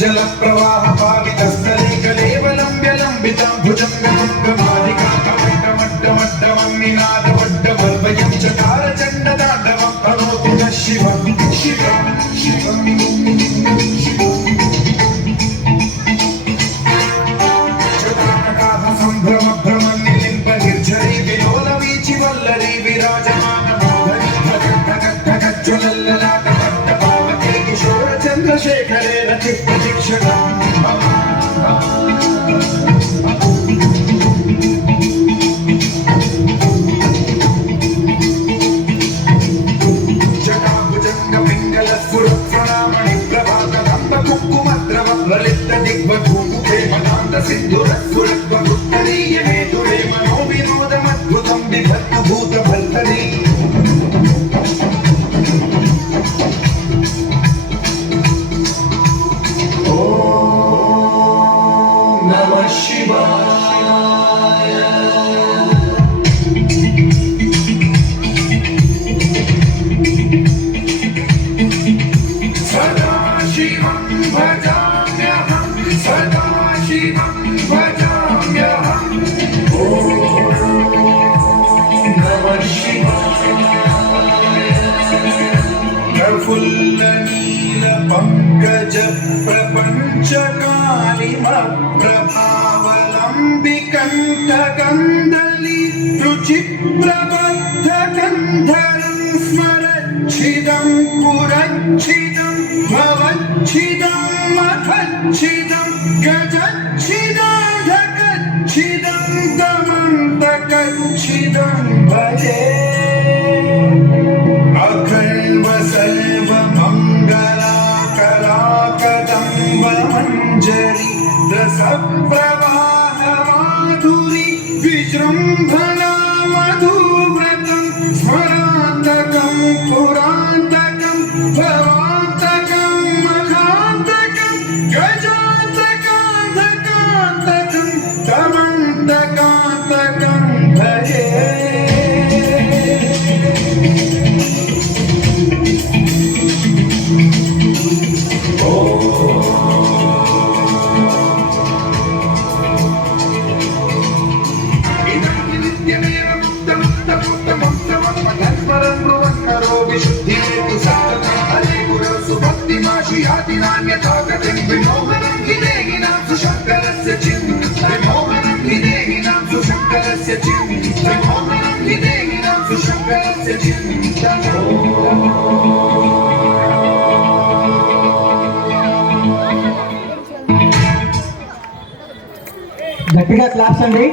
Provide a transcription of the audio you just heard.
जल प्रवाह पावितस्थले कलेवलंब्य लंबितां भुजंगमुग्गमालिका कमट्टमट्टमट्टमन्निनादवड्डमर्वयं चकार चण्डताण्डवं तनोतु नः शिवं शिवं शिवं चताटकाः सम्भ्रमभ्रमन्निलिम्बनिर्झरी विलोलवीचि वल्लरी विराजमानमोहरी भगज्वलल्ललाटपट्टपावके किशोरचन्द्रशेखरे रचिप्रशिक्षणम् सिद्धुरस्फुरत्वगुप्तरीयमेतुरे मनोविनोदमद्भुतं बिभर्तभूतफलधरी ॐ नमः शिवाय सदा शिवं भजाम्यहं सदा शिवं भजाम्यहं ॐ नमः शिवाय प्रफुल्लनीलपङ्कजप्रपञ्चकालिमप्रभावलम्बिकण्ठकन्दली रुचिप्रबद्धकन्धरं स्मरच्छिदं पुरच्छिदं भवच्छिदं मखच्छिदं गजच्छिदं ढकच्छिदं दमन्तकच्छिदं भजे अखण्ड सर्वमङ्गलाकराकदम्बमञ्जरी रसप्रवाह माधुरी विजृम्भणा मधुव्रतं स्मरान्तकं पुरान्तकं भवान्तकं मखान्तकं गजान्तकान्तकान्तकं दमन्तकान्तकं भजे గట్టిగా క్లాప్స్ అండి.